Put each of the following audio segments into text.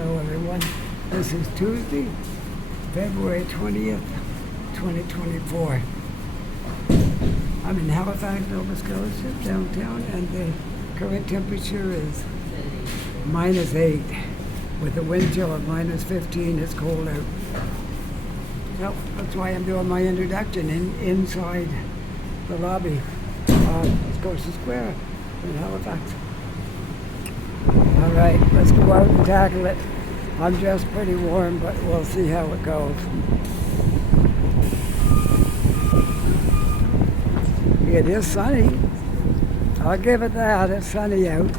Hello everyone. This is Tuesday, February 20th, 2024. I'm in Halifax, Nova Scotia, downtown, and the current temperature is -8 with a wind chill of -15. It's cold out. So that's why I'm doing my introduction inside the lobby of Scotia Square in Halifax. All right, let's go out and tackle it. I'm dressed pretty warm, but we'll see how it goes. It is sunny. I'll give it that. It's sunny out.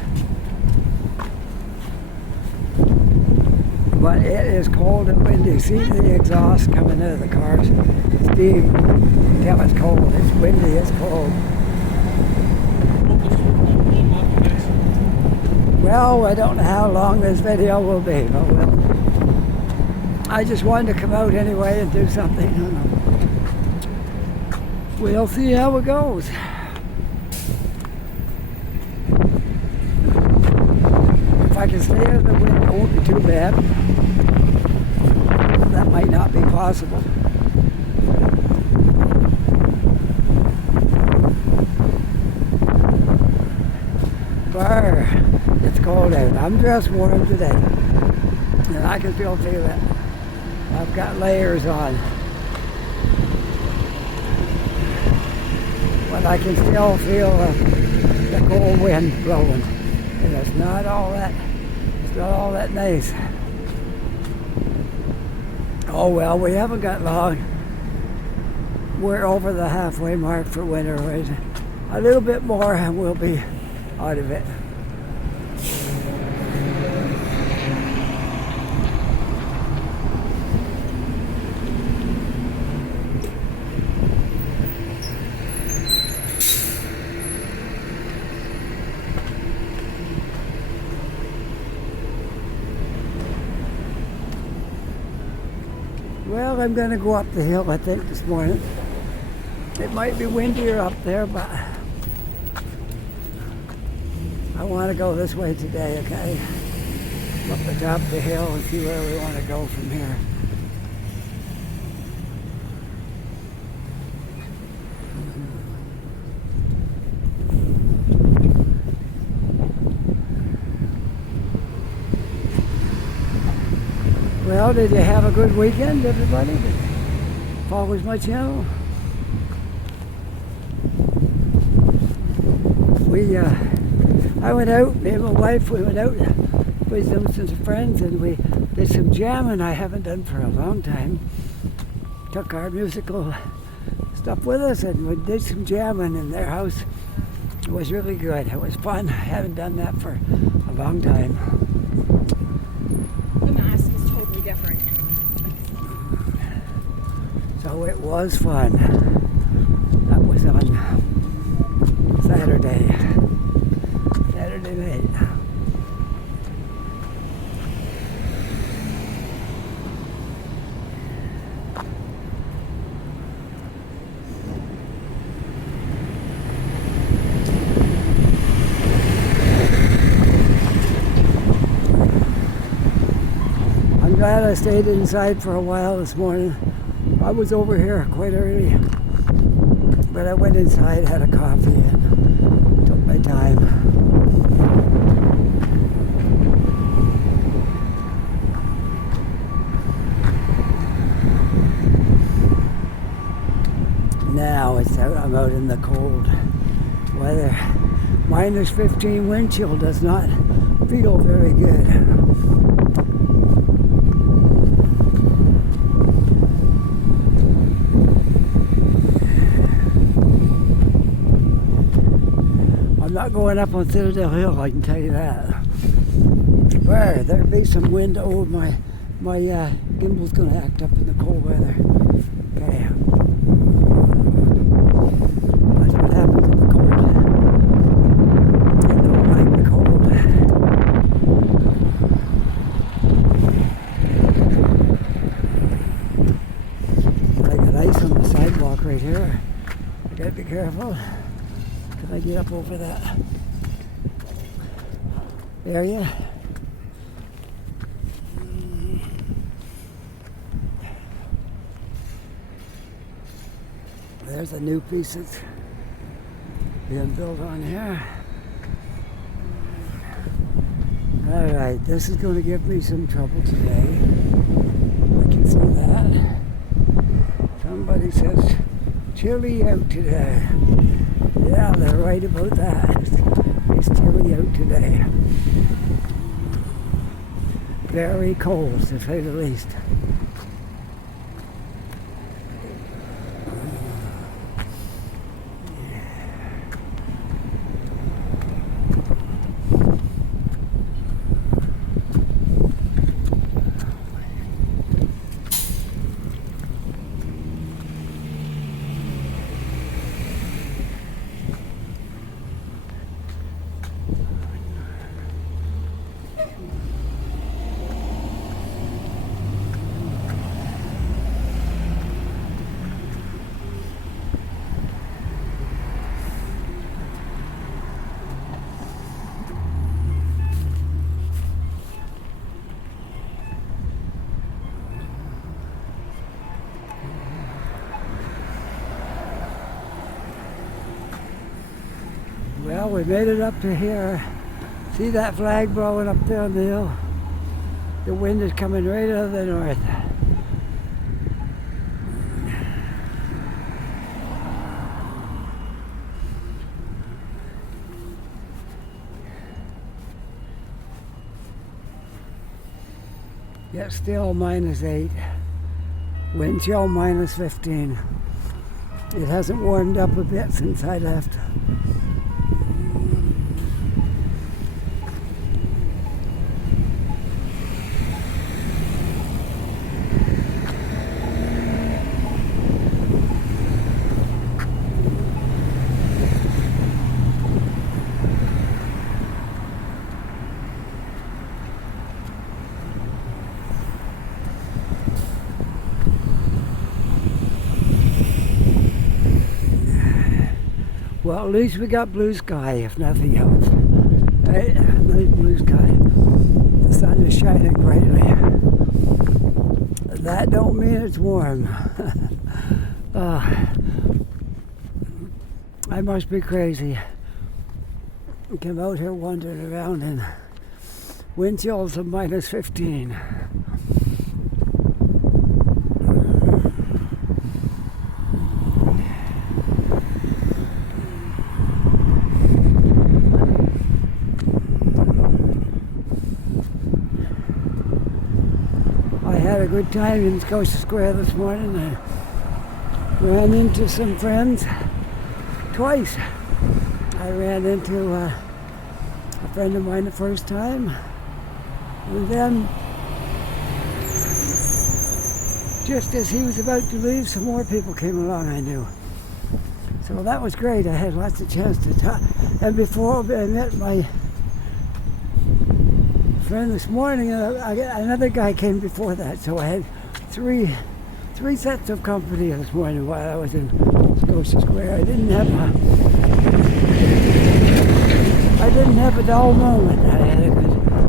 But it is cold and windy. See the exhaust coming out of the cars. Steam. You tell it's cold. It's windy. It's cold. Well, I don't know how long this video will be, but I just wanted to come out anyway and do something. We'll see how it goes. If I can stay out of the wind, it won't be too bad. That might not be possible. Brr. It's cold out. I'm dressed warm today, and I can still feel it. I've got layers on, but I can still feel the cold wind blowing, and it's not all that nice. Oh well, we haven't got long. We're over the halfway mark for winter. A little bit more, and we'll be out of it. Well, I'm going to go up the hill, I think, this morning. It might be windier up there, but I want to go this way today, okay? Up the top of the hill and see where we want to go from here. Well, did you have a good weekend, everybody? Follows my channel. I went out, me and my wife, we went out with some friends, and we did some jamming I haven't done for a long time. Took our musical stuff with us, and we did some jamming in their house. It was really good. It was fun. I haven't done that for a long time. Different. So it was fun. That was on Saturday night. I'm glad I stayed inside for a while this morning. I was over here quite early, but I went inside, had a coffee, and took my time. Now I'm out in the cold weather. -15 wind chill does not feel very good. I'm not going up on Citadel Hill, I can tell you that. Where there'd be some wind. Oh, my gimbal's going to act up in the cold weather. Okay. That's what happens in the cold. I don't like the cold. I got ice on the sidewalk right here. I gotta be careful. If I get up over that area. There's a new piece that's being built on here. Alright, this is going to give me some trouble today. I can see that. Somebody says chilly out today. Yeah, they're right about that. It's chilly out today. Very cold, to say the least. Well, we made it up to here. See that flag blowing up there on the hill? The wind is coming right out of the north. Yet still -8. Wind chill -15. It hasn't warmed up a bit since I left. Well, at least we got blue sky, if nothing else. Right? Nice blue sky. The sun is shining brightly. That don't mean it's warm. I must be crazy. I came out here wandering around and wind chills of -15. I had a good time in Scotia Square this morning. I ran into some friends twice. I ran into a friend of mine the first time, and then just as he was about to leave, some more people came along I knew. So that was great. I had lots of chance to talk. And before I met my friend this morning, another guy came before that. So I had three sets of company this morning while I was in Scotia Square. I didn't have a dull moment. I had a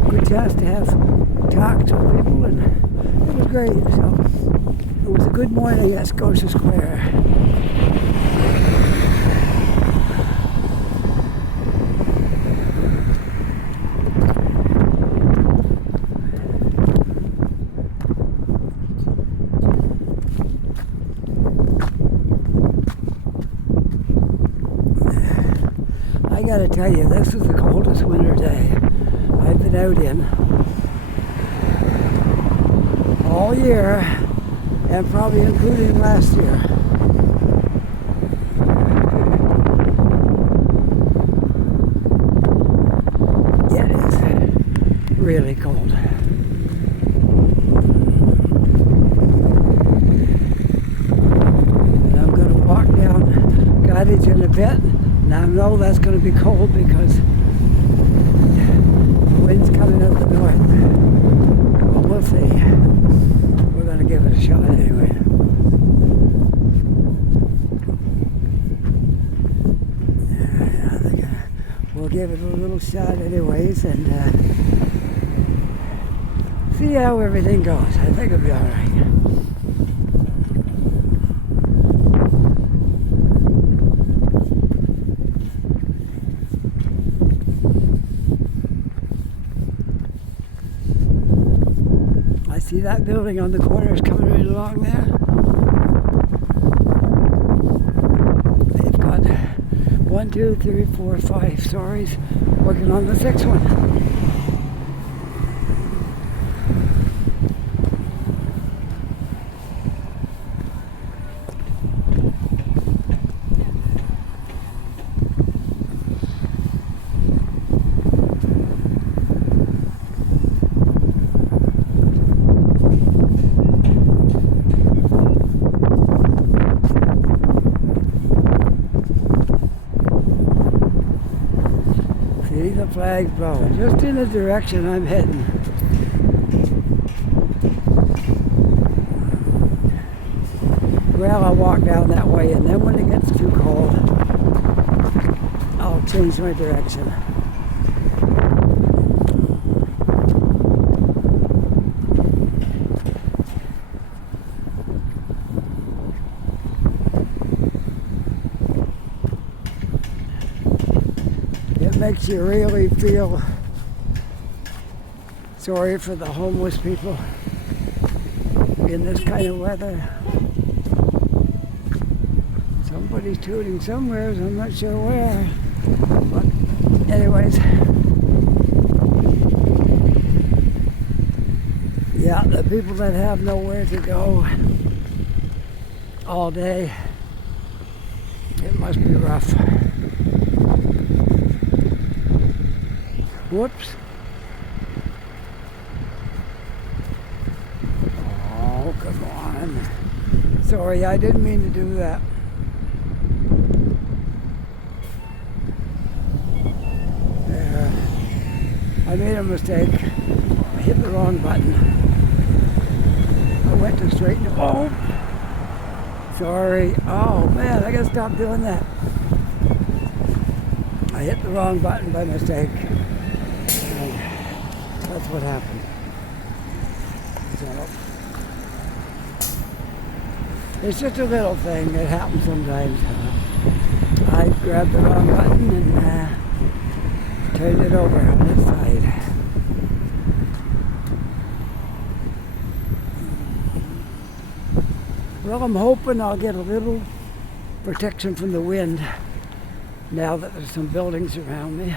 good chance to have talks with people, and it was great. So it was a good morning at Scotia Square. I gotta tell you, this is the coldest winter day I've been out in all year, and probably including last year. It is really cold. And I'm gonna walk down Gottingen a bit. Now I know that's going to be cold because the wind's coming out the north. Well, we'll see. We're going to give it a shot anyway. We'll give it a little shot anyways and see how everything goes. I think it'll be all right. See that building on the corner is coming right along there? They've got 1, 2, 3, 4, 5 stories, working on the 6th one. See the flags blowing just in the direction I'm heading. Well, I'll walk down that way, and then when it gets too cold, I'll change my direction. It makes you really feel sorry for the homeless people in this kind of weather. Somebody's tooting somewhere, I'm not sure where. But anyways, yeah, the people that have nowhere to go all day, it must be rough. Whoops. Oh, come on. Sorry, I didn't mean to do that. I made a mistake. I hit the wrong button. I went to straighten it. Oh! Sorry. Oh man, I gotta stop doing that. I hit the wrong button by mistake. And that's what happened. So, it's just a little thing that happens sometimes. I grabbed the wrong button and turned it over on its side. Well, I'm hoping I'll get a little protection from the wind now that there's some buildings around me.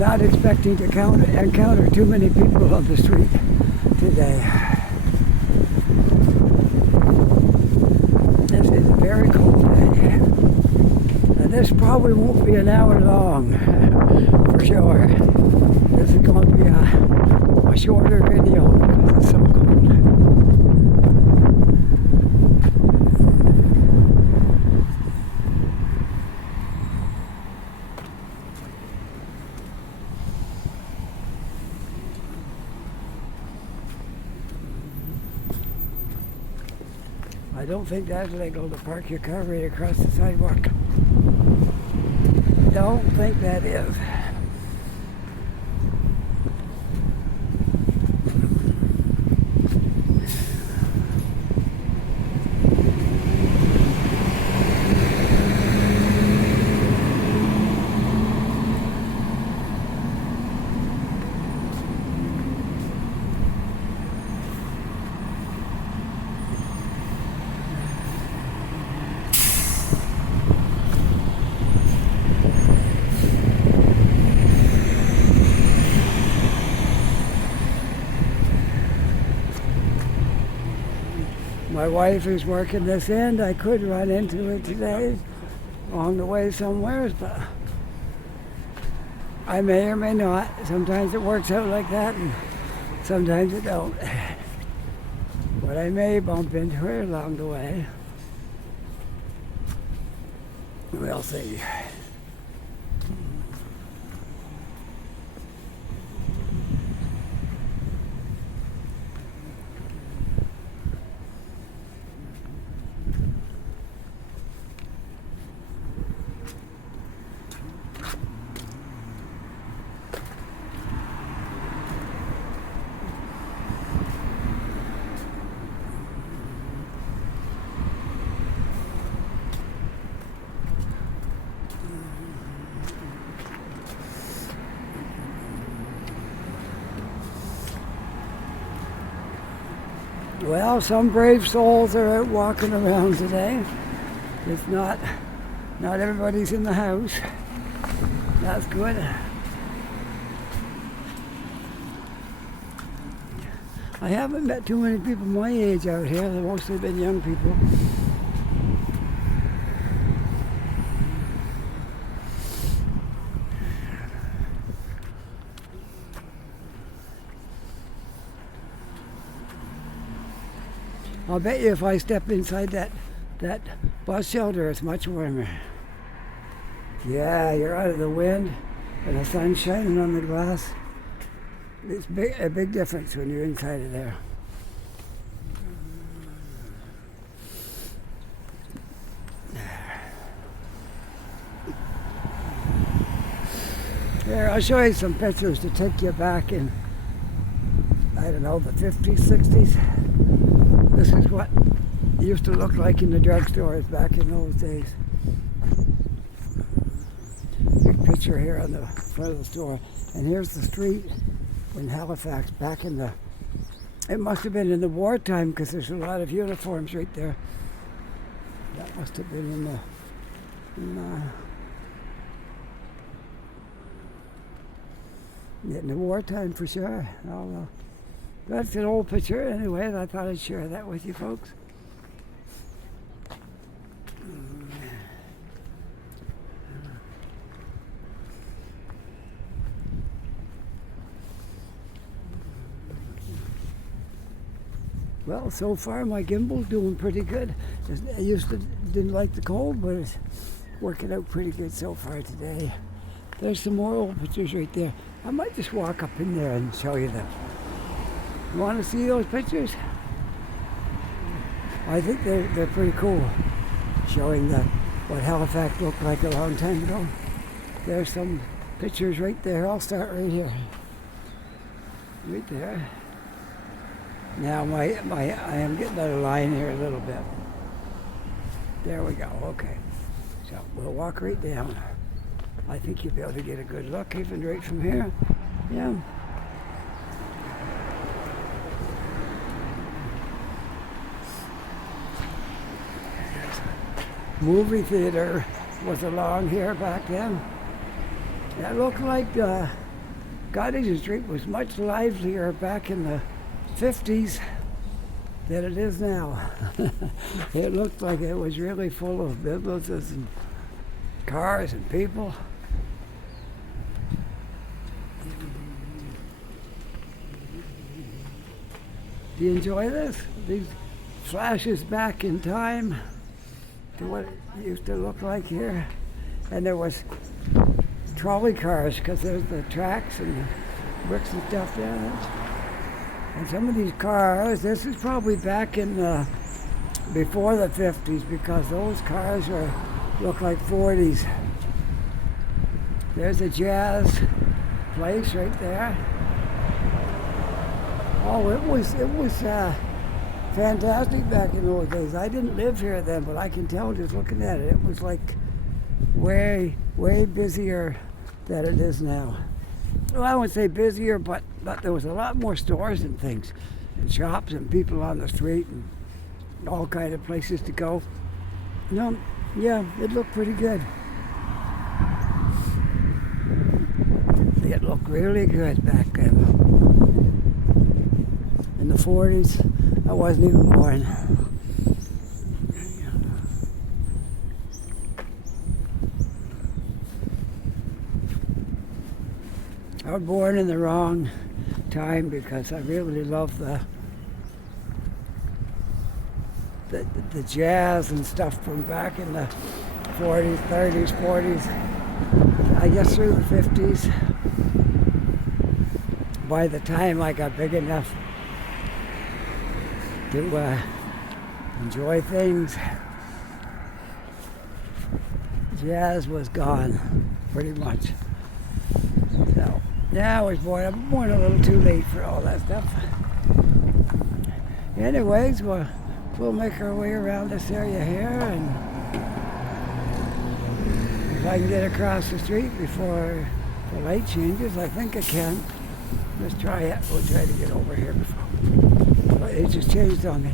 Not expecting to encounter too many people on the street today. This is a very cold day. And this probably won't be an hour long, for sure. This is going to be a shorter video because it's so cold. I don't think that's legal to park your car right across the sidewalk. Don't think that is. My wife is working this end. I could run into it today along the way somewhere, but I may or may not. Sometimes it works out like that, and sometimes it don't. But I may bump into her along the way. We'll see. Well, some brave souls are out walking around today. It's not everybody's in the house. That's good. I haven't met too many people my age out here. They've mostly been young people. I'll bet you if I step inside that bus shelter, it's much warmer. Yeah, you're out of the wind and the sun's shining on the glass. It's a big difference when you're inside of there. Here, I'll show you some pictures to take you back in, I don't know, the 50s, 60s. This is what it used to look like in the drugstores back in those days. Big picture here on the front of the store. And here's the street in Halifax back in the, it must have been in the wartime because there's a lot of uniforms right there. That must have been in the wartime for sure. Oh, that's an old picture anyway, and I thought I'd share that with you folks. Well, so far my gimbal's doing pretty good. I didn't like the cold, but it's working out pretty good so far today. There's some more old pictures right there. I might just walk up in there and show you them. You want to see those pictures? I think they're pretty cool, showing what Halifax looked like a long time ago. There's some pictures right there. I'll start right here. Right there. Now I am getting out of line here a little bit. There we go. Okay. So we'll walk right down. I think you'll be able to get a good look even right from here. Yeah. Movie theater was along here back then. It looked like Gottingen Street was much livelier back in the 50s than it is now. It looked like it was really full of businesses and cars and people. Do you enjoy this? These flashes back in time to what it used to look like here. And there was trolley cars because there's the tracks and the bricks and stuff there. And some of these cars, this is probably back in before the 50s because those cars look like 40s. There's a jazz place right there. Oh, it was fantastic back in those days. I didn't live here then, but I can tell just looking at it, it was like way busier than it is now. Well, I wouldn't say busier, but there was a lot more stores and things, and shops and people on the street and all kind of places to go. You know, yeah, it looked pretty good. It looked really good back then. In the 40s, I wasn't even born. I was born in the wrong time because I really love the jazz and stuff from back in the 40s, 30s, 40s, I guess through the 50s. By the time I got big enough to enjoy things, jazz was gone, pretty much. So, yeah, I'm born a little too late for all that stuff. Anyways, we'll make our way around this area here, and if I can get across the street before the light changes, I think I can. Let's try it. We'll try to get over here before the it just changed on me.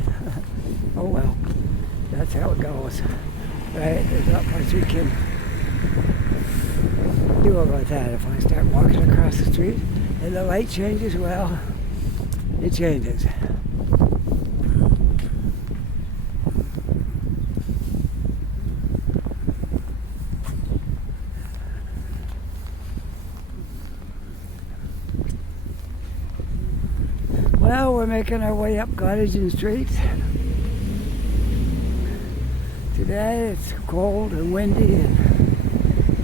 Oh well, that's how it goes. Right, there's not much we can do about that. If I start walking across the street and the light changes, well, it changes. Well, we're making our way up Gottingen Street. Today it's cold and windy, and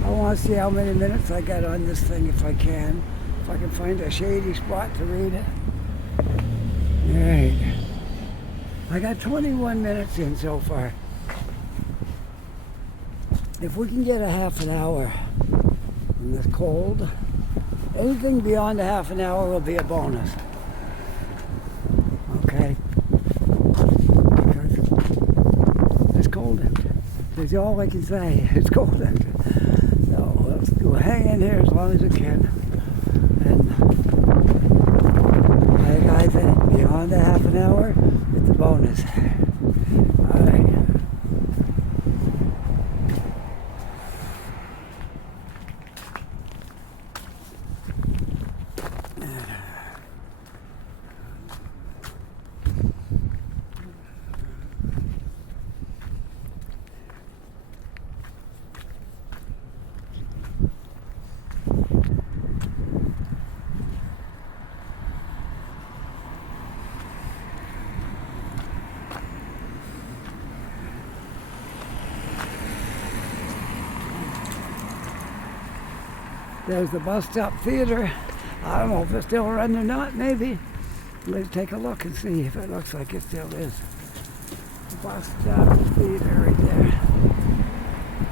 I want to see how many minutes I got on this thing if I can. If I can find a shady spot to read it. Alright. I got 21 minutes in so far. If we can get a half an hour in this cold, anything beyond a half an hour will be a bonus. Okay? Because it's cold out. That's all I can say. It's cold out. So we'll hang in here as long as we can. And like I said, beyond a half an hour, it's a bonus. Alright. There's the bus stop theater. I don't know if it's still running or not, maybe. Let's take a look and see if it looks like it still is. Bus stop theater right there.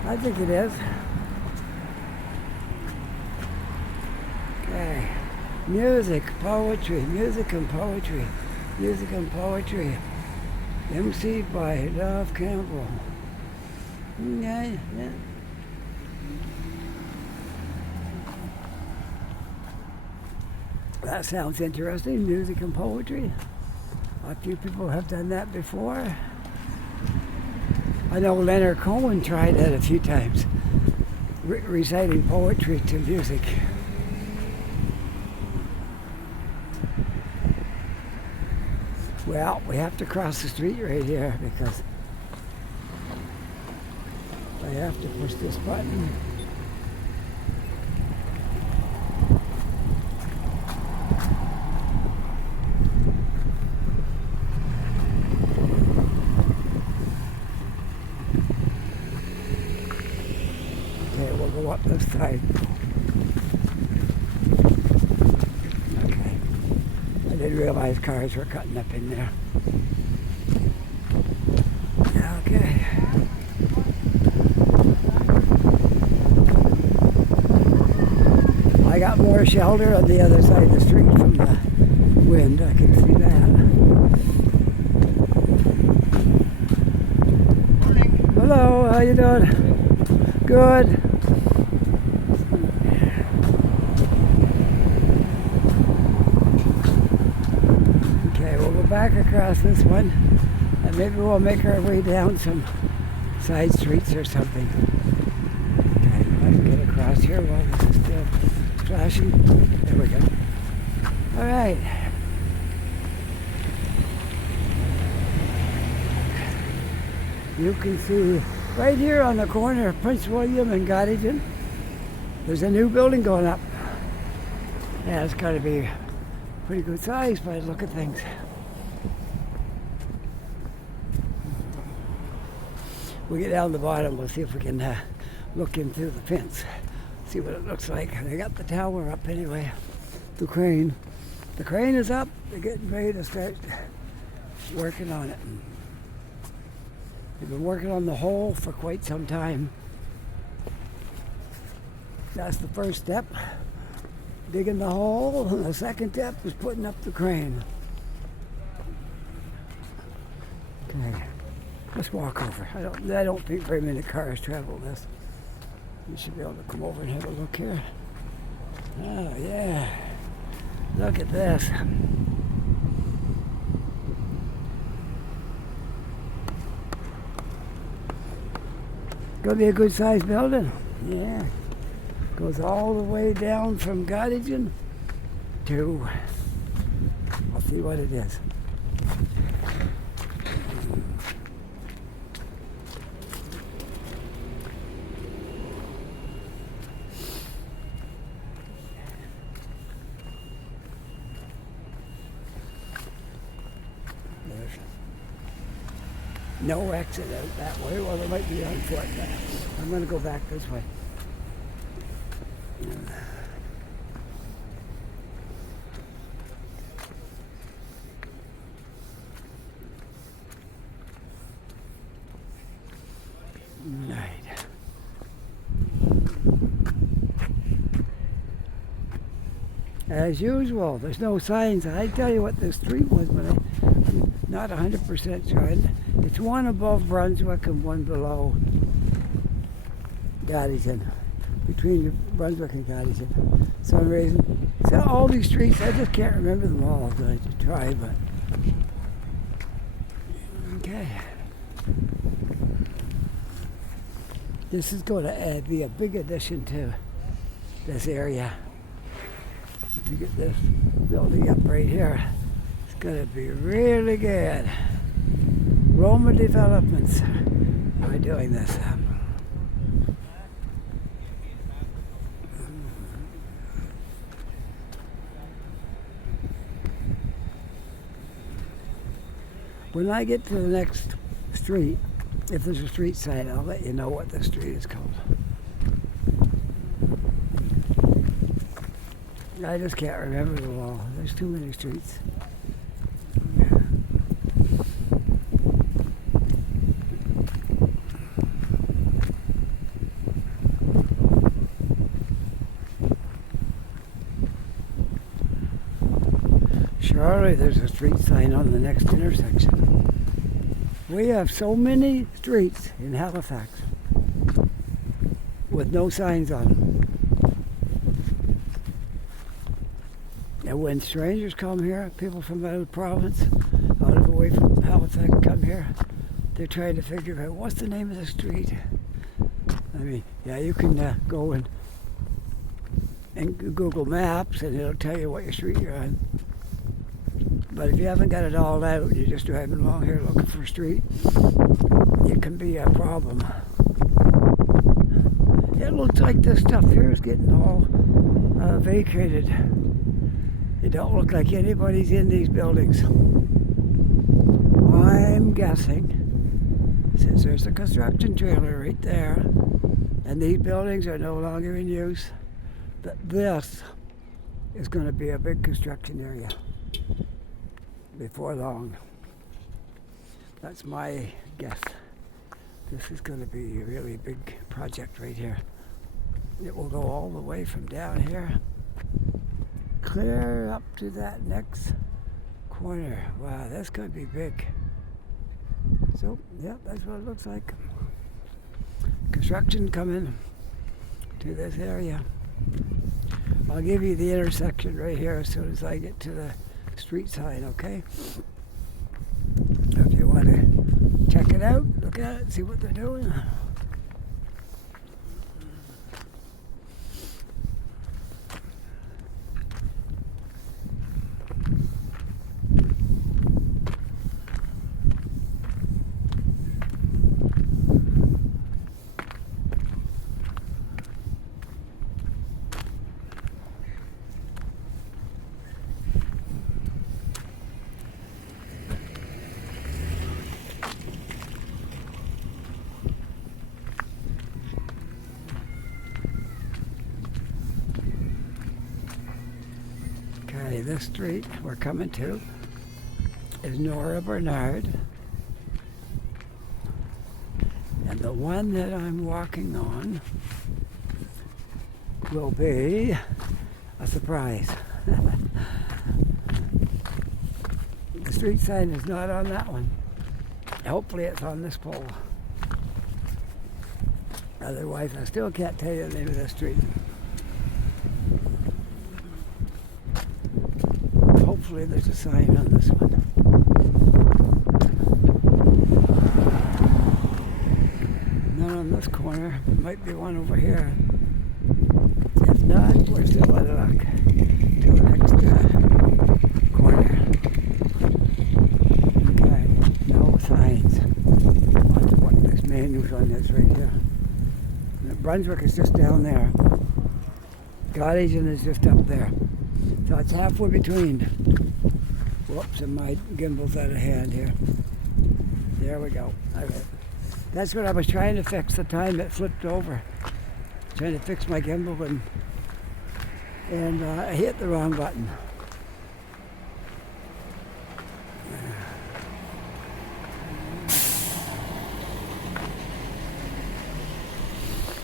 I think it is. Okay. Music, poetry, music and poetry. Music and poetry. MC'd by Dove Campbell. Yeah. That sounds interesting, music and poetry. A few people have done that before. I know Leonard Cohen tried that a few times, reciting poetry to music. Well, we have to cross the street right here because I have to push this button. Up this side. Okay. I didn't realize cars were cutting up in there. Okay. I got more shelter on the other side of the street from the wind. I can see that. Morning. Hello, how you doing? Good. Back across this one, and maybe we'll make our way down some side streets or something. Okay, if I can get across here while this is still flashing. There we go. All right. You can see right here on the corner of Prince William and Gottingen, there's a new building going up. Yeah, it's got to be pretty good size by the look of things. We get down the bottom, we'll see if we can look in through the fence, see what it looks like. They got the tower up anyway, the crane. The crane is up, they're getting ready to start working on it. They've been working on the hole for quite some time. That's the first step, digging the hole, and the second step is putting up the crane. Okay. Let's walk over. I don't think very many cars travel this. You should be able to come over and have a look here. Oh yeah. Look at this. Gonna be a good sized building. Yeah. Goes all the way down from Gottingen to, I'll see what it is. There's no exit out that way. Well, there might be on foot. I'm going to go back this way. Right. As usual, there's no signs. I tell you what the street was, but I'm not 100% sure. It's one above Brunswick and one below Gottingen, between Brunswick and Gottingen. For some reason, so all these streets, I just can't remember them all. I'm going to try, but okay. This is going to be a big addition to this area. To get this building up right here, it's going to be really good. Roma Developments are doing this. When I get to the next street, if there's a street sign, I'll let you know what the street is called. I just can't remember them all. There's too many streets. Surely there's a street sign on the next intersection. We have so many streets in Halifax with no signs on them. And when strangers come here, people from out of the province, out of away from Halifax come here, they're trying to figure out what's the name of the street. I mean, yeah, you can go and Google Maps and it'll tell you what your street you're on. But if you haven't got it all out, you're just driving along here looking for a street, it can be a problem. It looks like this stuff here is getting all vacated. It don't look like anybody's in these buildings. I'm guessing, since there's a construction trailer right there, and these buildings are no longer in use, that this is going to be a big construction area before long. That's my guess. This is going to be a really big project right here. It will go all the way from down here clear up to that next corner. Wow, that's going to be big. So, yeah, that's what it looks like. Construction coming to this area. I'll give you the intersection right here as soon as I get to the street sign, okay? If you want to check it out, look at it, see what they're doing. This street we're coming to is Nora Bernard, and the one that I'm walking on will be a surprise. The street sign is not on that one. Hopefully it's on this pole. Otherwise I still can't tell you the name of the street. Hopefully there's a sign on this one. No, around this corner. Might be one over here. If not, we're still out of luck. Till the next corner. Okay, no signs. One of these manuals on this right here. And Brunswick is just down there. Gottingen is just up there. So it's halfway between. Whoops, and my gimbal's out of hand here. There we go. All right. That's what I was trying to fix the time it flipped over. Trying to fix my gimbal and I hit the wrong button.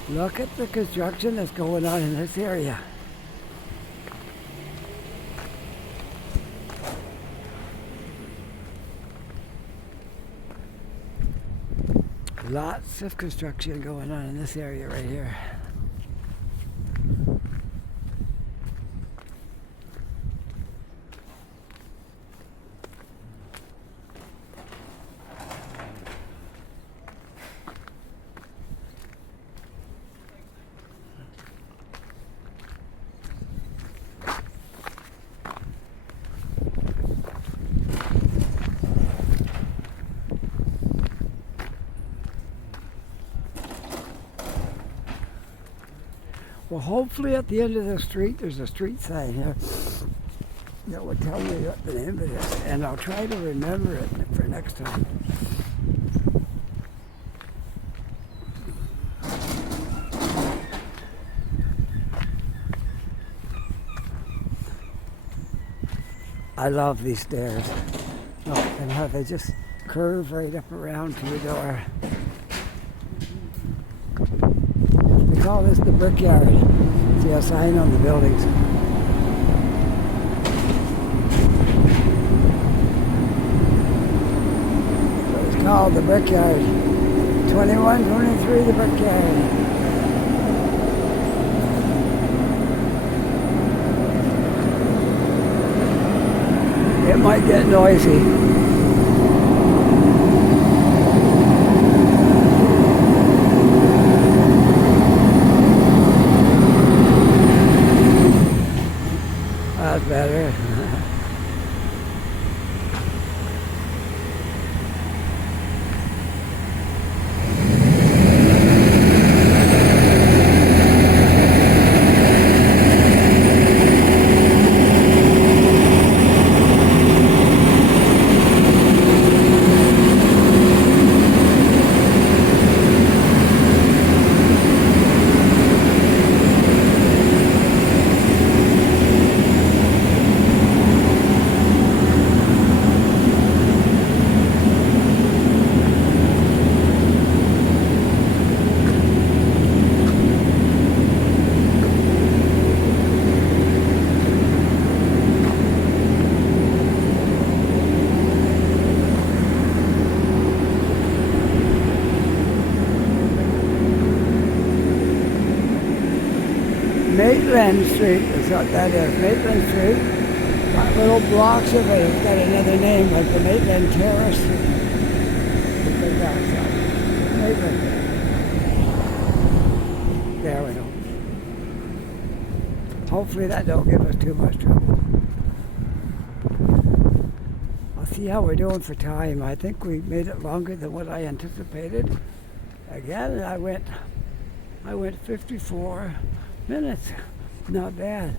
Look at the construction that's going on in this area. Lots of construction going on in this area right here. Well, hopefully at the end of the street, there's a street sign here that will tell me what the name of it is, and I'll try to remember it for next time. I love these stairs. Look, and how they just curve right up around to the door. They call this the brickyard. See a sign on the buildings. So it's called the brickyard. 2123 the brickyard. It might get noisy. That's better. Maitland Street is what that is. Maitland Street. Got little blocks of it. It's got another name like the Maitland Terrace. Maitland. There we go. Hopefully that don't give us too much trouble. I'll see how we're doing for time. I think we made it longer than what I anticipated. Again, I went 54 minutes. Not bad.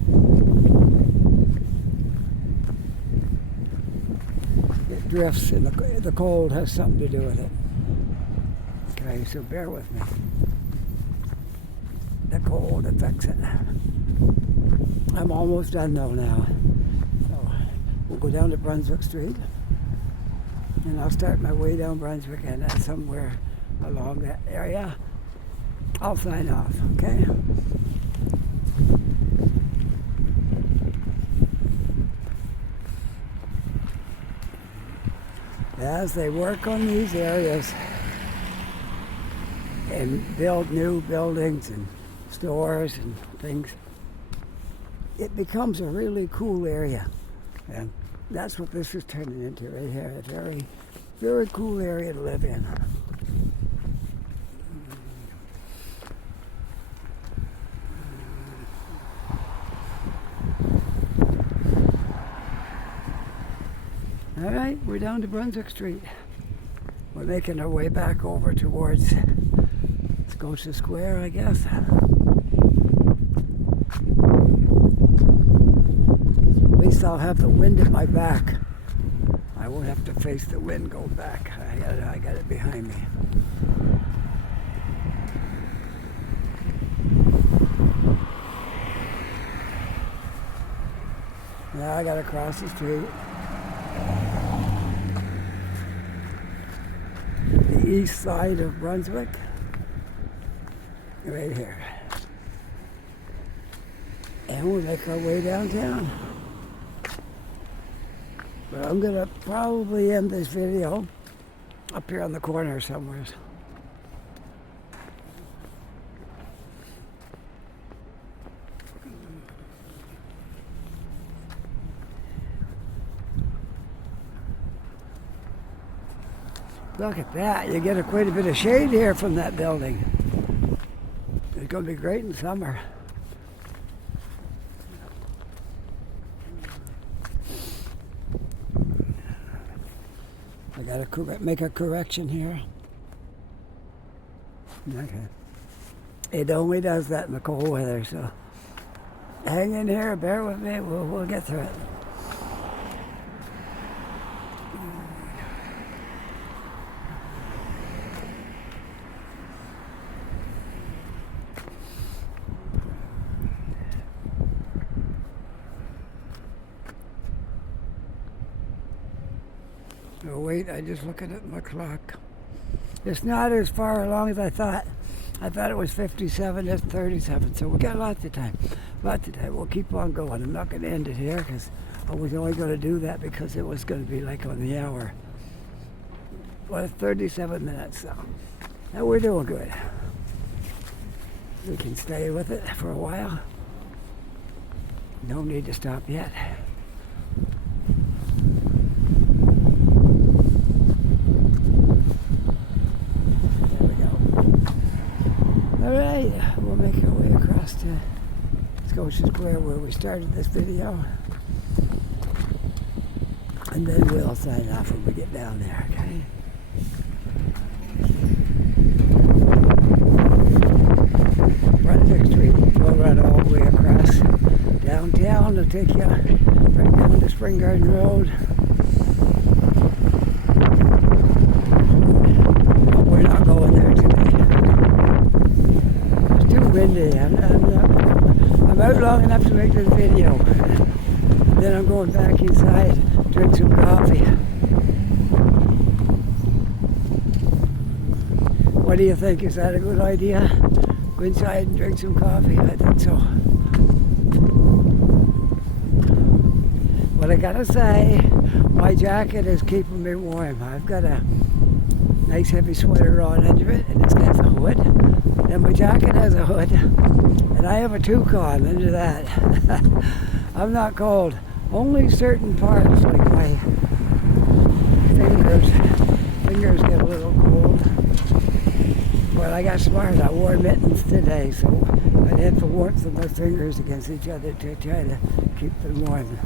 It drifts and the cold has something to do with it. Okay, so bear with me. The cold affects it. I'm almost done though now. So we'll go down to Brunswick Street and I'll start my way down Brunswick, and then somewhere along that area I'll sign off, okay? As they work on these areas and build new buildings and stores and things, it becomes a really cool area. And that's what this is turning into right here. A very, very cool area to live in. All right, we're down to Brunswick Street. We're making our way back over towards Scotia Square, I guess. At least I'll have the wind at my back. I won't have to face the wind going back. I got it behind me. Now I gotta cross the street. The east side of Brunswick. Right here. And we'll make our way downtown. But I'm gonna probably end this video up here on the corner somewhere. Look at that, you get quite a bit of shade here from that building. It's gonna be great in summer. I gotta make a correction here. Okay. It only does that in the cold weather, so hang in here, bear with me, we'll get through it. Oh wait, I just looking at my clock. It's not as far along as I thought. I thought it was 57, it's 37, so we got lots of time. Lots of time, we'll keep on going. I'm not going to end it here because I was only going to do that because it was going to be like on the hour. Well, it's 37 minutes, so now we're doing good. We can stay with it for a while. No need to stop yet. Alright, we'll make our way across to Scotia Square where we started this video. And then we'll sign off when we get down there, okay? Brunswick Street, we'll run all the way across downtown to take you right down to Spring Garden Road. But we're not going there today. Windy. I'm out long enough to make this video. Then I'm going back inside, drink some coffee. What do you think? Is that a good idea? Go inside and drink some coffee? I think so. But I gotta say, my jacket is keeping me warm. I've got a nice heavy sweater on under it, and it's got a hood. And my jacket has a hood, and I have a toucan under that. I'm not cold. Only certain parts, like my fingers get a little cold. But I got smart. I wore mittens today, so I'd have the warmth of my fingers against each other to try to keep them warm.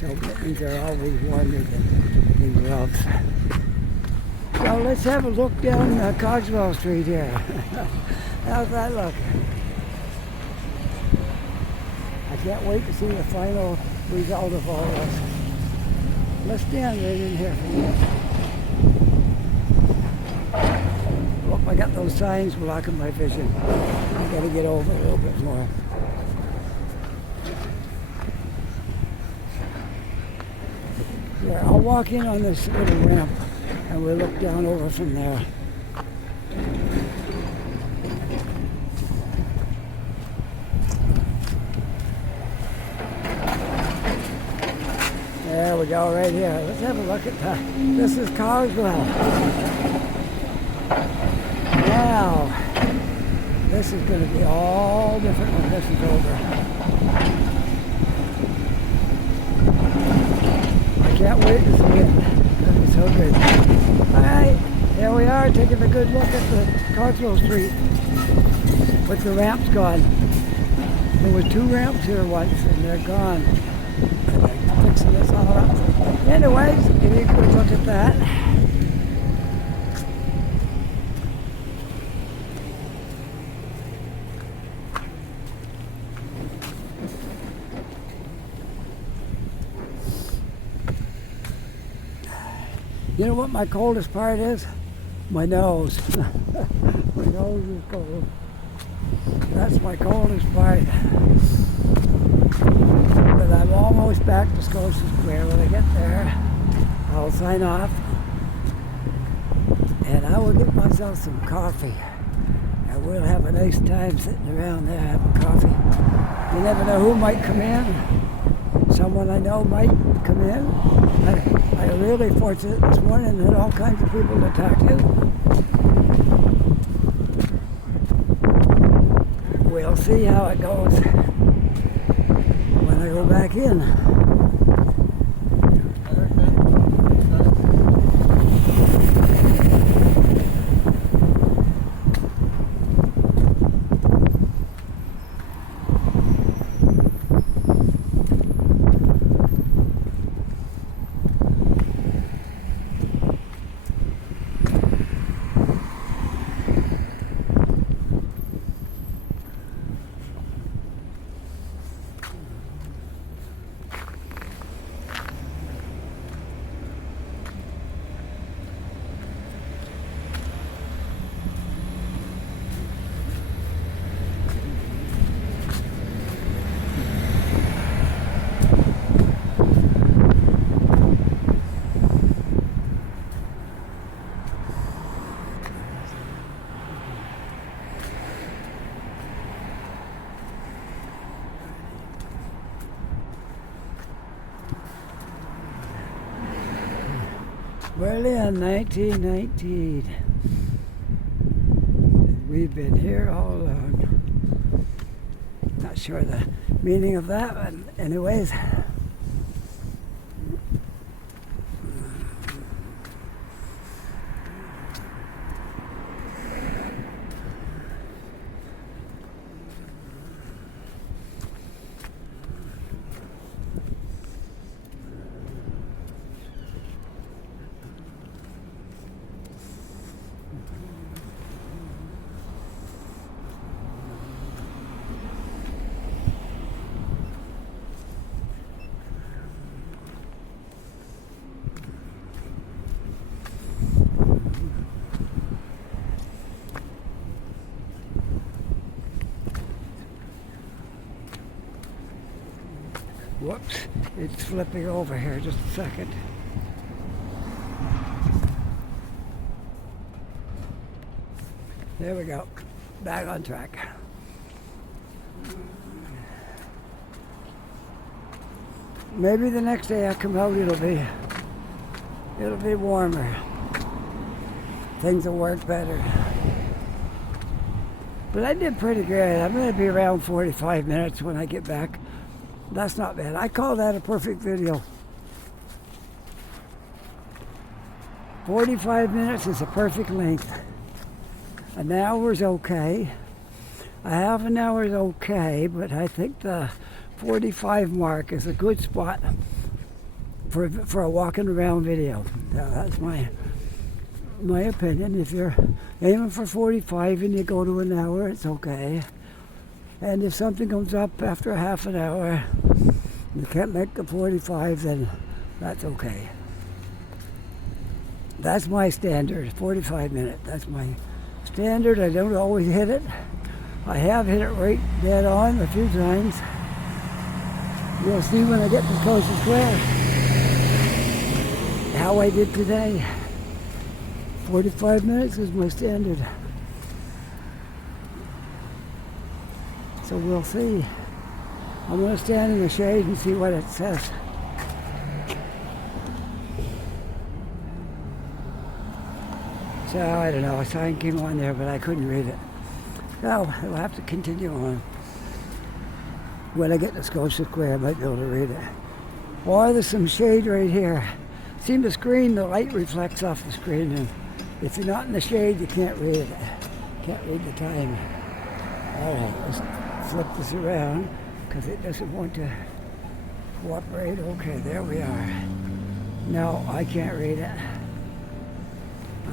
So mittens are always warmer than gloves. So let's have a look down Cogswell Street here. How's that look? I can't wait to see the final result of all this. Let's stand right in here for a minute. Oh, I got those signs blocking my vision. I gotta get over a little bit more. Yeah, I'll walk in on this little ramp and we'll look down over from there. There we go, right here. Let's have a look at that. This is Cogswell. Now, this is going to be all different when this is over. I can't wait to see it. That'll be so good. Alright, here we are taking a good look at the Cogswell Street with the ramps gone. There were 2 ramps here once, and they're gone. I'm fixing this all up. Anyways, give you a good look at that. You know what my coldest part is? My nose. My nose is cold. That's my coldest part. But I'm almost back to Scotia Square. When I get there, I'll sign off. And I will get myself some coffee. And we'll have a nice time sitting around there having coffee. You never know who might come in. Someone I know might come in. I really fortunate this morning had all kinds of people to talk to. We'll see how it goes when I go back in. Berlin, 1919. We've been here all along. Not sure the meaning of that, but anyways. Whoops, it's flipping over here, just a second. There we go, back on track. Maybe the next day I come out it'll be warmer. Things will work better. But I did pretty good. I'm going to be around 45 minutes when I get back. That's not bad. I call that a perfect video. 45 minutes is a perfect length. An hour's okay. A half an hour is okay, but I think the 45 mark is a good spot for a walking around video. That's my opinion. If you're aiming for 45 and you go to an hour, it's okay. And if something comes up after a half an hour, you can't make the 45, then that's okay. That's my standard, 45 minutes. That's my standard. I don't always hit it. I have hit it right dead on a few times. You'll see when I get to Scotia Square how I did today. 45 minutes is my standard. So we'll see. I'm going to stand in the shade and see what it says. So I don't know, a sign came on there, but I couldn't read it. So I'll have to continue on. When I get to Scotia Square, I might be able to read it. Or there's some shade right here. See the screen, the light reflects off the screen, and if you're not in the shade, you can't read it. Can't read the time. All right, flip this around because it doesn't want to cooperate. Okay, there we are. No, I can't read it.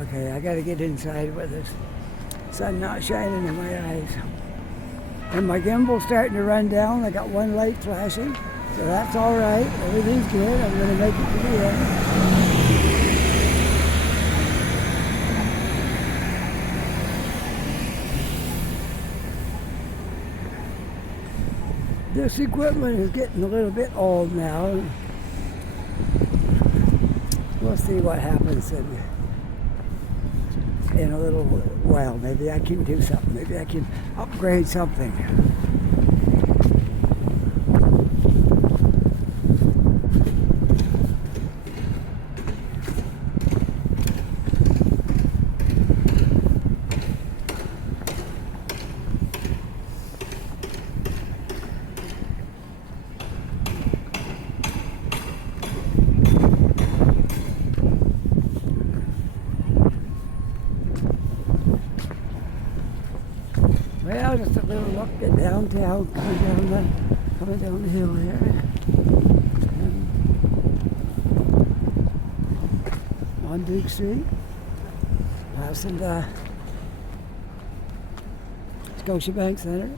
Okay, I gotta get inside with this sun not shining in my eyes. And my gimbal's starting to run down. I got one light flashing, so that's all right. Everything's good. I'm gonna make it to the end. This equipment is getting a little bit old now. We'll see what happens in a little while. Maybe I can do something. Maybe I can upgrade something. Well, just a little look at downtown, coming down the hill here. And on Big Street, passing the Scotia Bank Center.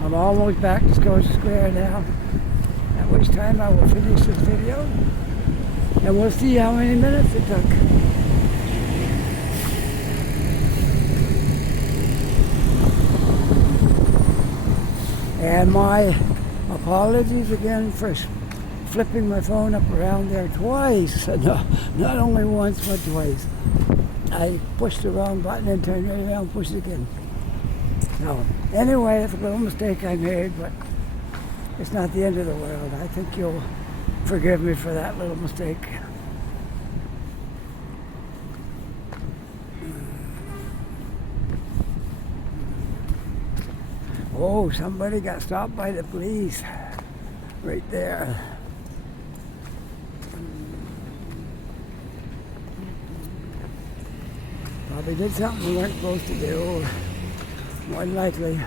I'm almost back to Scotia Square now, at which time I will finish this video, and we'll see how many minutes it took. And my apologies again for flipping my phone up around there twice. No, not only once, but twice. I pushed the wrong button and turned right around and pushed it again. No. Anyway, it's a little mistake I made, but it's not the end of the world. I think you'll forgive me for that little mistake. Oh, somebody got stopped by the police right there. Probably did something we weren't supposed to do. More than likely.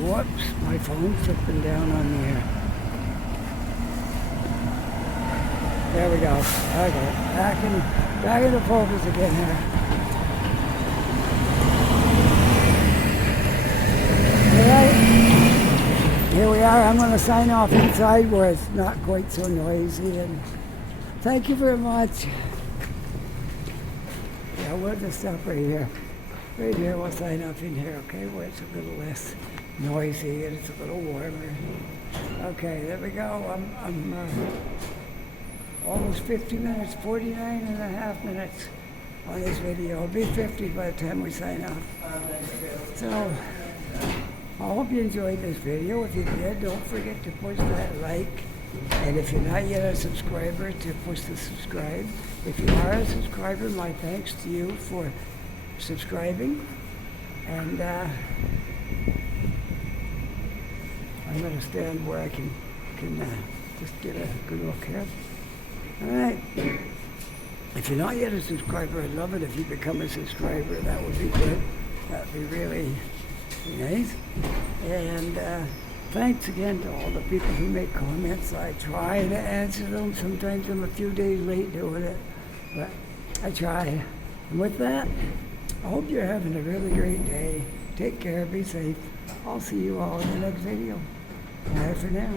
Whoops, my phone's flipping down on me here. There we go. Okay, back into focus again here. Here we are. I'm going to sign off inside where it's not quite so noisy. And thank you very much. Yeah, we'll just stop right here. Right here, we'll sign off in here, okay? Where it's a little less noisy and it's a little warmer. Okay, there we go. I'm almost 50 minutes, 49 and a half minutes on this video. It'll be 50 by the time we sign off. So, I hope you enjoyed this video. If you did, don't forget to push that like. And if you're not yet a subscriber, to push the subscribe. If you are a subscriber, my thanks to you for subscribing. And I'm going to stand where I can just get a good look here. All right. If you're not yet a subscriber, I'd love it if you become a subscriber. That would be good. That would be really nice. And thanks again to all the people who make comments. I try to answer them. Sometimes I'm a few days late doing it, but I try. And with that, I hope you're having a really great day. Take care, be safe. I'll see you all in the next video. Bye for now.